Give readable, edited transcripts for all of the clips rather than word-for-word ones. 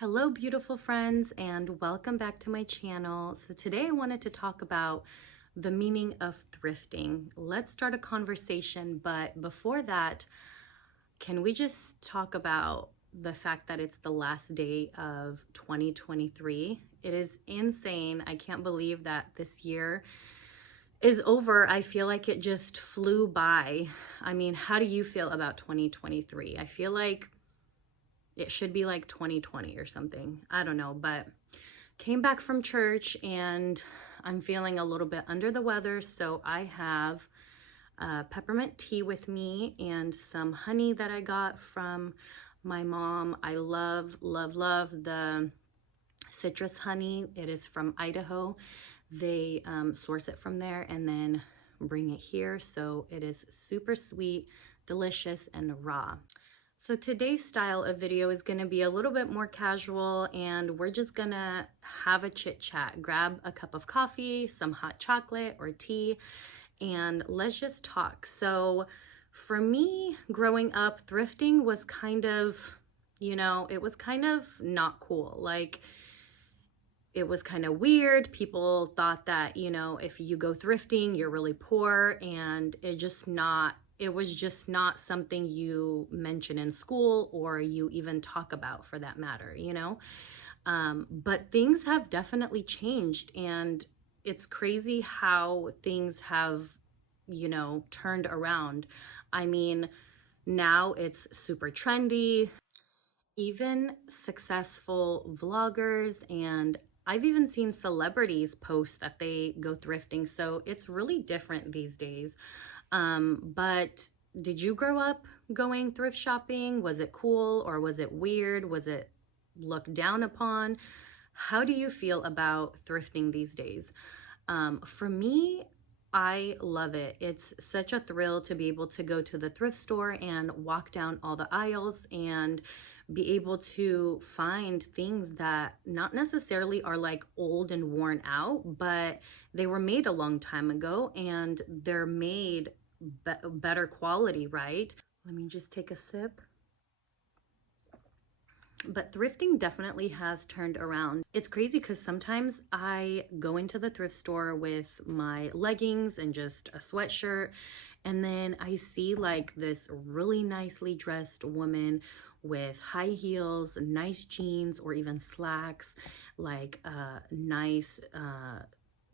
Hello, beautiful friends, and welcome back to my channel. So today I wanted to talk about the meaning of thrifting. Let's start a conversation, but before that, can we just talk about the fact that it's the last day of 2023? It is insane. I can't believe that this year is over. I feel like it just flew by. I mean, how do you feel about 2023? I feel like it should be like 2020 or something. I don't know, but came back from church and I'm feeling a little bit under the weather. So I have peppermint tea with me and some honey that I got from my mom. I love, love, love the citrus honey. It is from Idaho. They source it from there and then bring it here. So it is super sweet, delicious, and raw. So today's style of video is going to be a little bit more casual, and we're just going to have a chit chat. Grab a cup of coffee, some hot chocolate or tea, and let's just talk. So for me, growing up, thrifting was kind of, it was kind of not cool. Like, it was kind of weird. People thought that, if you go thrifting, you're really poor, and it was just not something you mention in school or you even talk about, for that matter, but things have definitely changed, and it's crazy how things have, turned around. I mean, now it's super trendy. Even successful vloggers, and I've even seen celebrities post that they go thrifting. So it's really different these days. But did you grow up going thrift shopping? Was it cool or was it weird? Was it looked down upon? How do you feel about thrifting these days? For me, I love it. It's such a thrill to be able to go to the thrift store and walk down all the aisles and be able to find things that not necessarily are like old and worn out, but they were made a long time ago and they're made better quality, right? Let me just take a sip. But thrifting definitely has turned around. It's crazy because sometimes I go into the thrift store with my leggings and just a sweatshirt, and then I see like this really nicely dressed woman with high heels, nice jeans, or even slacks, like a nice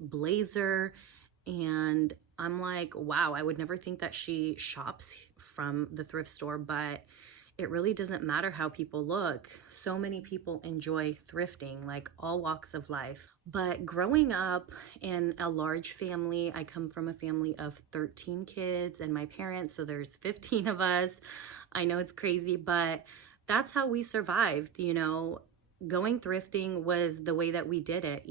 blazer, and I'm like, wow, I would never think that she shops from the thrift store, but it really doesn't matter how people look. So many people enjoy thrifting, like all walks of life. But growing up in a large family, I come from a family of 13 kids and my parents, so there's 15 of us. I know it's crazy, but that's how we survived, Going thrifting was the way that we did it,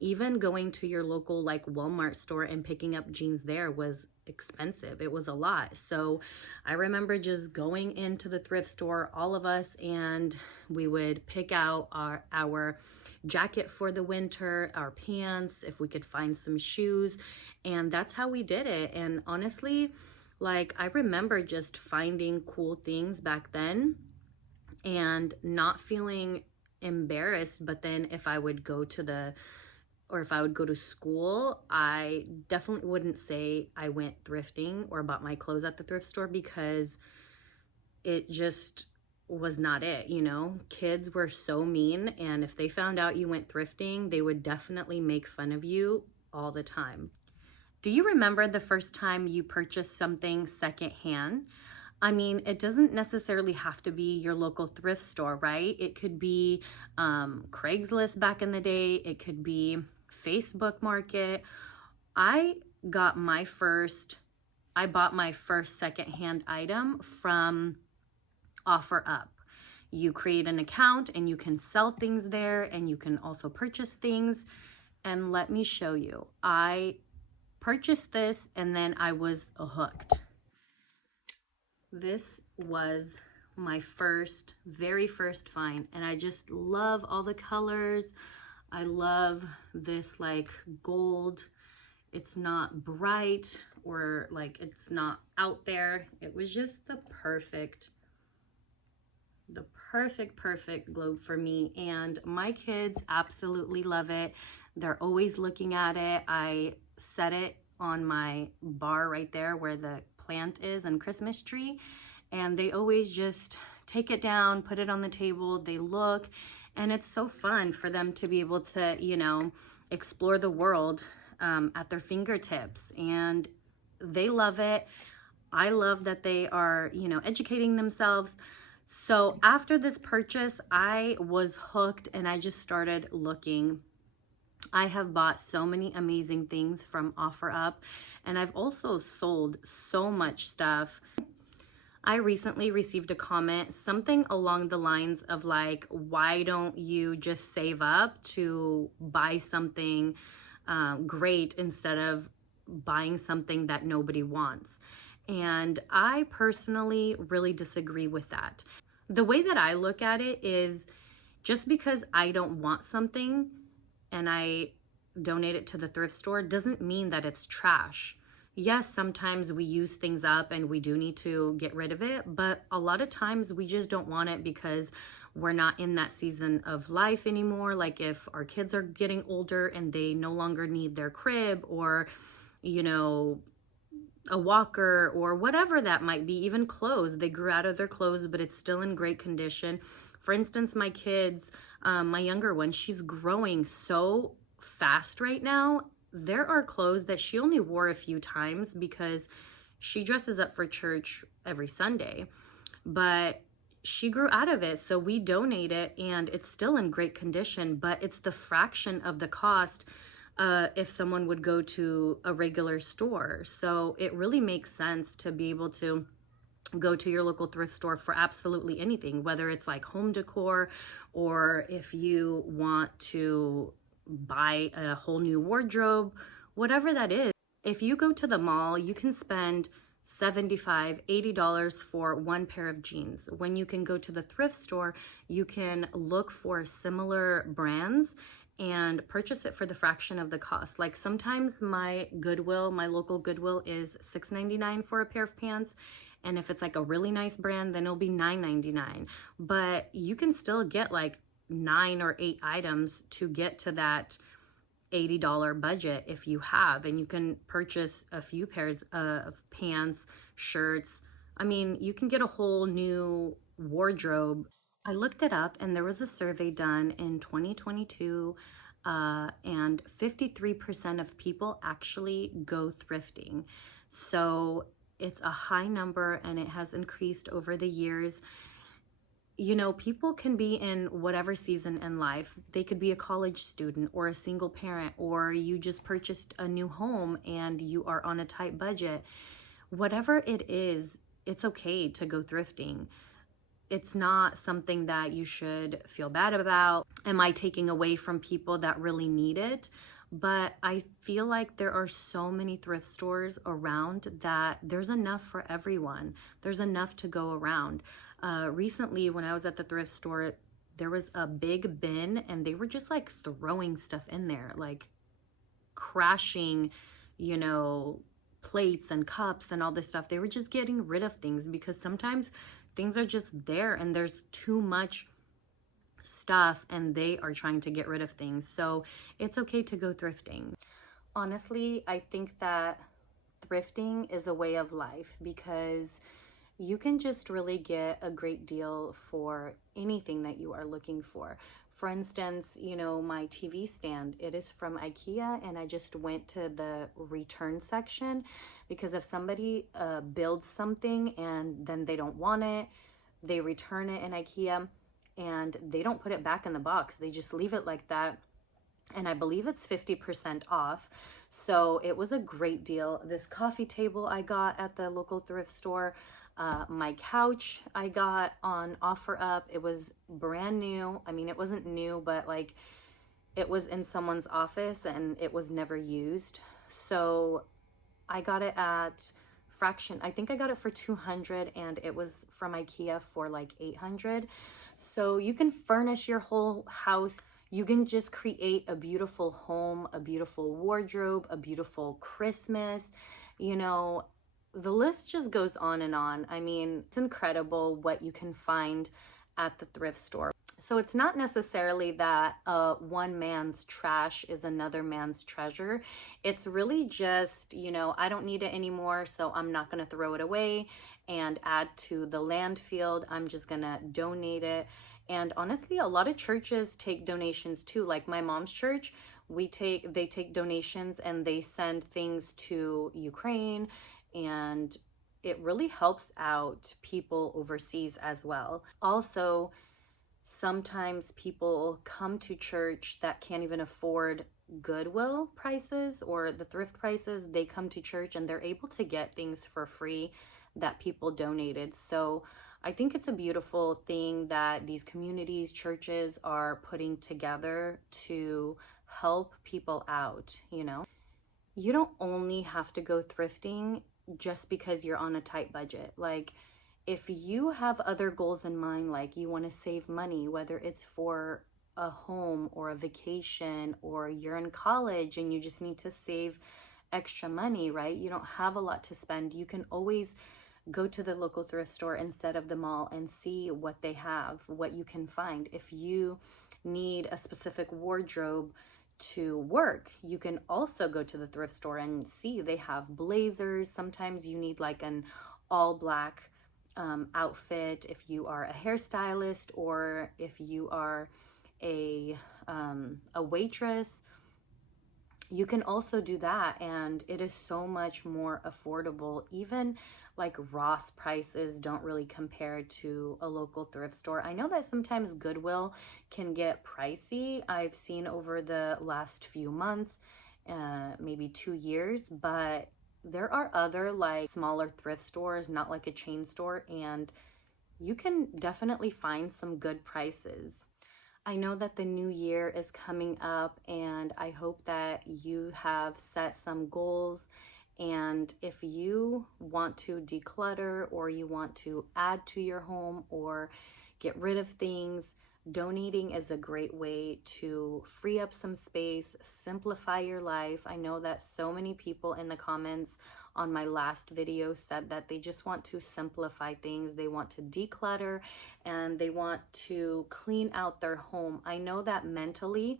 Even going to your local like Walmart store and picking up jeans there was expensive. It was a lot. So I remember just going into the thrift store, all of us, and we would pick out our jacket for the winter, our pants, if we could find some shoes, and that's how we did it. And honestly, like, I remember just finding cool things back then and not feeling embarrassed. But then if I would go to school, I definitely wouldn't say I went thrifting or bought my clothes at the thrift store, because it just was not it, Kids were so mean, and if they found out you went thrifting, they would definitely make fun of you all the time. Do you remember the first time you purchased something secondhand? I mean, it doesn't necessarily have to be your local thrift store, right? It could be Craigslist back in the day. It could be Facebook Market. I bought my first secondhand item from OfferUp. You create an account and you can sell things there, and you can also purchase things. And let me show you. I purchased this and then I was hooked. This was my very first find, and I just love all the colors. I love this like gold. It's not bright or like it's not out there. It was just the perfect perfect globe for me, and my kids absolutely love it. They're always looking at it. I set it on my bar right there where the plant is and Christmas tree, and they always just take it down, put it on the table, they look, and it's so fun for them to be able to, you know, explore the world at their fingertips, and they love it. I love that they are, you know, educating themselves. So after this purchase, I was hooked and I just started looking. I have bought so many amazing things from OfferUp, and I've also sold so much stuff. I recently received a comment, something along the lines of like, why don't you just save up to buy something great instead of buying something that nobody wants? And I personally really disagree with that. The way that I look at it is, just because I don't want something and I donate it to the thrift store doesn't mean that it's trash. Yes, sometimes we use things up and we do need to get rid of it, but a lot of times we just don't want it because we're not in that season of life anymore. Like if our kids are getting older and they no longer need their crib, or, you know, a walker or whatever that might be, even clothes. They grew out of their clothes, but it's still in great condition. For instance, my kids, my younger one, she's growing so fast right now. There are clothes that she only wore a few times because she dresses up for church every Sunday, but she grew out of it. So we donate it and it's still in great condition, but it's the fraction of the cost if someone would go to a regular store. So it really makes sense to be able to go to your local thrift store for absolutely anything, whether it's like home decor, or if you want to buy a whole new wardrobe, whatever that is. If you go to the mall, you can spend $75, $80 for one pair of jeans. When you can go to the thrift store, you can look for similar brands and purchase it for the fraction of the cost. Like sometimes my Goodwill, my local Goodwill, is $6.99 for a pair of pants. And if it's like a really nice brand, then it'll be $9.99. But you can still get like 9 or 8 items to get to that $80 budget if you have, and you can purchase a few pairs of pants, shirts. I mean, you can get a whole new wardrobe. I looked it up and there was a survey done in 2022 and 53% of people actually go thrifting. So it's a high number and it has increased over the years. You know, people can be in whatever season in life. They could be a college student or a single parent, or you just purchased a new home and you are on a tight budget. Whatever it is, it's okay to go thrifting. It's not something that you should feel bad about. Am I taking away from people that really need it? But I feel like there are so many thrift stores around that there's enough for everyone. There's enough to go around. Recently, when I was at the thrift store, there was a big bin and they were just like throwing stuff in there, like crashing, you know, plates and cups and all this stuff. They were just getting rid of things because sometimes things are just there and there's too much stuff and they are trying to get rid of things. So it's okay to go thrifting. Honestly, I think that thrifting is a way of life because you can just really get a great deal for anything that you are looking for. For instance, you know, my TV stand, it is from IKEA, and I just went to the return section because if somebody builds something and then they don't want it, they return it in IKEA and they don't put it back in the box. They just leave it like that. And I believe it's 50% off. So it was a great deal. This coffee table I got at the local thrift store. My couch I got on OfferUp. It was brand new. I mean, it wasn't new, but like it was in someone's office and it was never used. So I got it at fraction. I think I got it for $200 and it was from IKEA for like $800. So you can furnish your whole house. You can just create a beautiful home, a beautiful wardrobe, a beautiful Christmas, you know. The list just goes on and on. I mean, it's incredible what you can find at the thrift store. So it's not necessarily that one man's trash is another man's treasure. It's really just, you know, I don't need it anymore, so I'm not going to throw it away and add to the landfill. I'm just going to donate it. And honestly, a lot of churches take donations too. Like my mom's church, they take donations and they send things to Ukraine, and it really helps out people overseas as well. Also, sometimes people come to church that can't even afford Goodwill prices or the thrift prices. They come to church and they're able to get things for free that people donated. So I think it's a beautiful thing that these communities, churches are putting together to help people out, you know. You don't only have to go thrifting just because you're on a tight budget. Like, if you have other goals in mind, like you want to save money, whether it's for a home or a vacation, or you're in college and you just need to save extra money, right? You don't have a lot to spend. You can always go to the local thrift store instead of the mall and see what they have, what you can find. If you need a specific wardrobe to work, you can also go to the thrift store and see they have blazers. Sometimes you need like an all black outfit if you are a hairstylist, or if you are a waitress. You can also do that, and it is so much more affordable. Even like Ross prices don't really compare to a local thrift store. I know that sometimes Goodwill can get pricey. I've seen over the last few months, maybe 2 years, but there are other like smaller thrift stores, not like a chain store, and you can definitely find some good prices. I know that the new year is coming up, and I hope that you have set some goals. And if you want to declutter, or you want to add to your home or get rid of things, donating is a great way to free up some space, simplify your life. I know that so many people in the comments on my last video said that they just want to simplify things. They want to declutter and they want to clean out their home. I know that mentally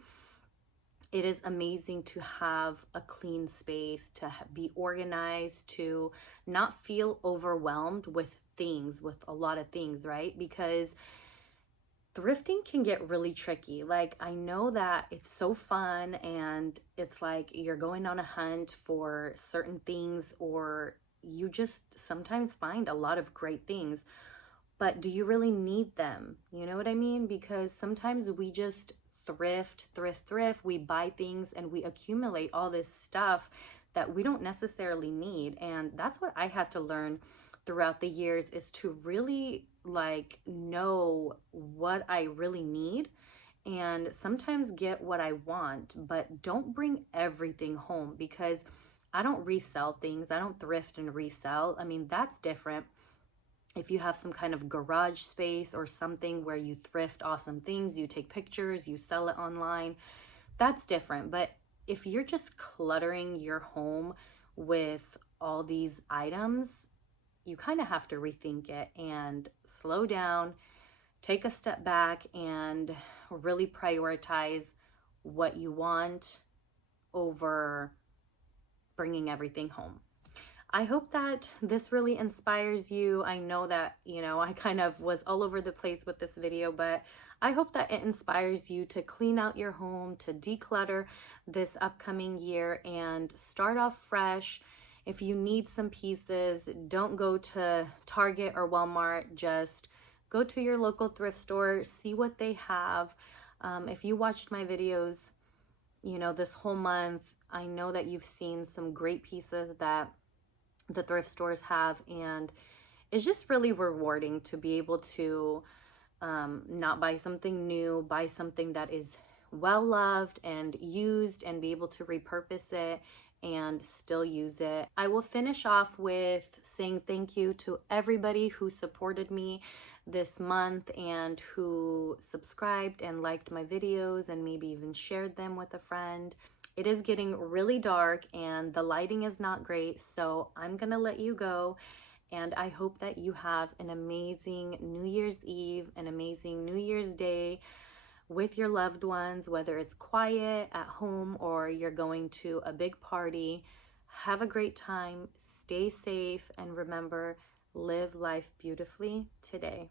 it is amazing to have a clean space, to be organized, to not feel overwhelmed with things, with a lot of things, right? Because thrifting can get really tricky. Like, I know that it's so fun and it's like you're going on a hunt for certain things, or you just sometimes find a lot of great things, but do you really need them? You know what I mean? Because sometimes we just thrift. We buy things and we accumulate all this stuff that we don't necessarily need. And that's what I had to learn throughout the years, is to really like know what I really need, and sometimes get what I want, but don't bring everything home, because I don't resell things. I don't thrift and resell. I mean, that's different. If you have some kind of garage space or something where you thrift awesome things, you take pictures, you sell it online, that's different. But if you're just cluttering your home with all these items, you kind of have to rethink it and slow down, take a step back, and really prioritize what you want over bringing everything home. I hope that this really inspires you. I know that, you know, I kind of was all over the place with this video, but I hope that it inspires you to clean out your home, to declutter this upcoming year and start off fresh. If you need some pieces, don't go to Target or Walmart. Just go to your local thrift store, see what they have. If you watched my videos, you know, this whole month, I know that you've seen some great pieces that the thrift stores have, and it's just really rewarding to be able to not buy something new, buy something that is well loved and used, and be able to repurpose it and still use it. I will finish off with saying thank you to everybody who supported me this month and who subscribed and liked my videos and maybe even shared them with a friend. It is getting really dark and the lighting is not great, so I'm gonna let you go. And I hope that you have an amazing New Year's Eve, an amazing New Year's Day with your loved ones, whether it's quiet at home or you're going to a big party. Have a great time, stay safe, and remember, live life beautifully today.